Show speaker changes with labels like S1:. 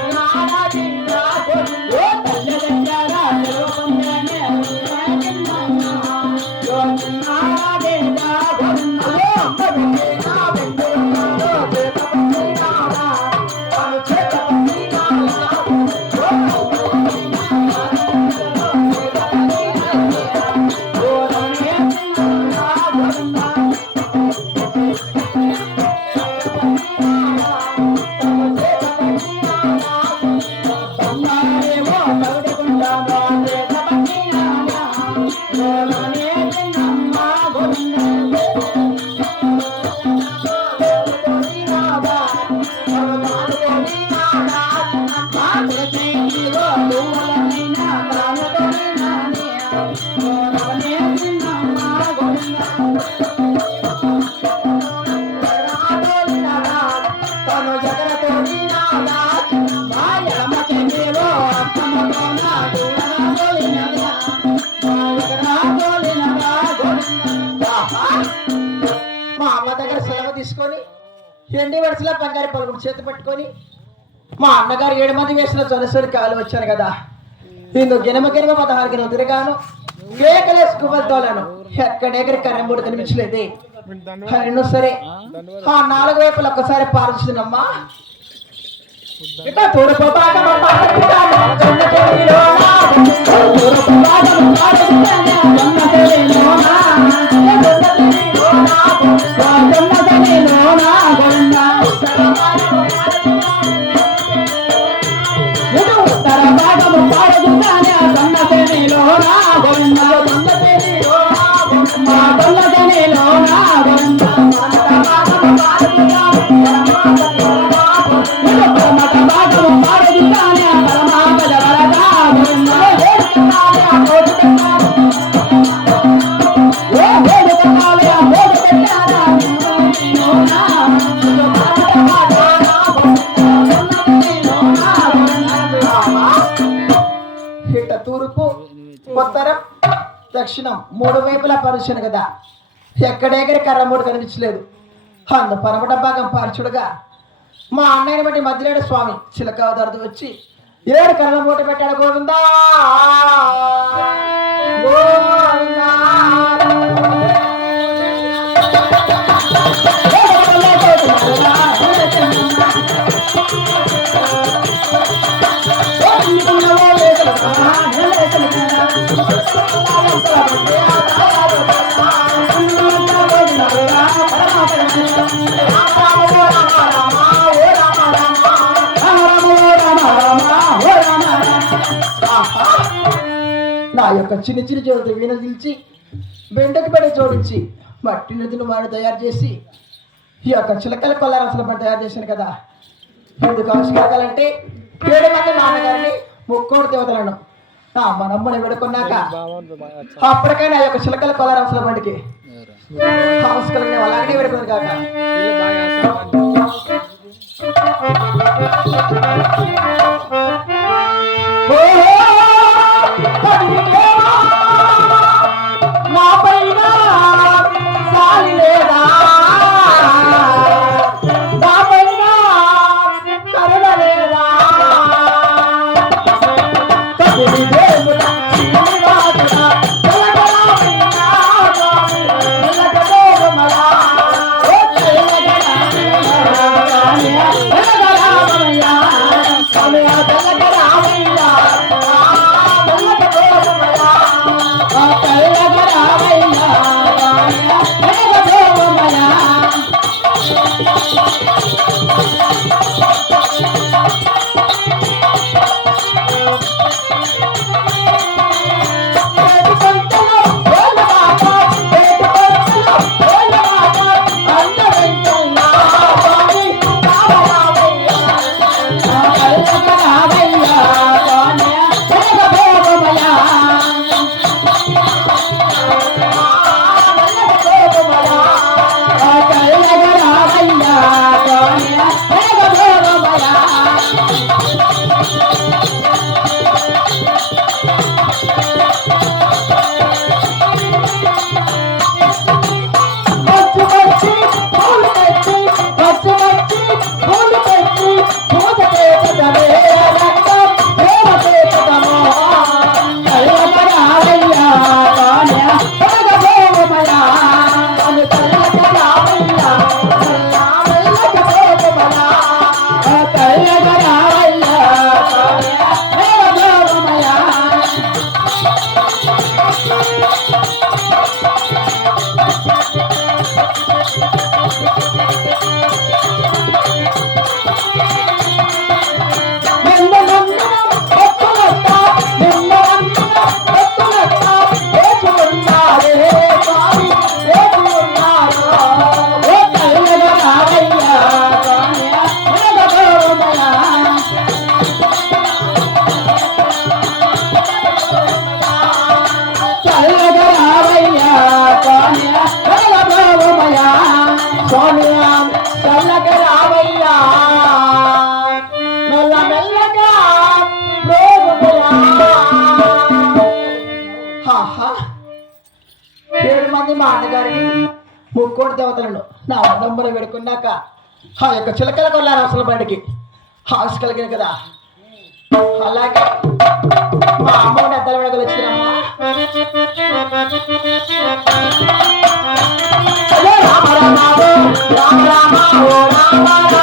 S1: Oh, వెండి వరుసలో బంగారు పలుకుడు చేతి పట్టుకొని మా అన్నగారు ఏడు మంది వేసిన జొలసూరి కాలు వచ్చాను కదా. ఇందు గినమ గినమ పదహారు గినమ తిరగాను. కేకలేసి కువ్వలతోలను ఎక్కడెక్కడి కరెంబూడు కనిపించలేదు. అయినా సరే ఆ నాలుగు వైపులు ఒక్కసారి పాల్చుతున్నమ్మా ఇక తూర్పు దక్షిణం మూడు వైపులా పరుచును కదా. ఎక్కడెక్కడ కర్ర మూడు కనిపించలేదు. అందు పరమట భాగం పరచుడుగా మా అన్నయ్యని బట్టి మధ్యలేడు స్వామి చిలక వచ్చి ఏడు కర్ర మూట పెట్టాడు గోవిందా. గోవిందా. యొక్క చిన్న చిన్న చోటు వీణ దిల్చి బెండకు పడే జోడించి మట్టి నదులు వాడు తయారు చేసి ఈ యొక్క చిలకల కొల్ల అసలు పట్టు తయారు చేశాను కదా. ఎందుకు ఆవిష్కరించాలంటే ఏడు మంది నాన్నగారిని ముక్కోడు దేవతలను నా మనమ్మని వేడుకున్నాక అప్పటికైనా ఆ యొక్క చిలకల కొల్ల రసల బండికి ఆవిష్కరణ అలాగే వేడుకుని కాక Thank you. స్వామి చల్లక రావయ్యా. మెల్ల మెల్లగా ఏడు మంది మా అన్నగారిని ముక్కోటి దేవతలను నా నంబరు పెడుకున్నాక ఆ యొక్క చిలకల కొల్లారు అసలు బయటికి. హాస్ కలిగింది కదా. అలాగే మా అమ్మ అద్దల వెడగలు వచ్చినమ్మా రామ రామ ఓ రామ రామ ఓ రామ రామ ఓ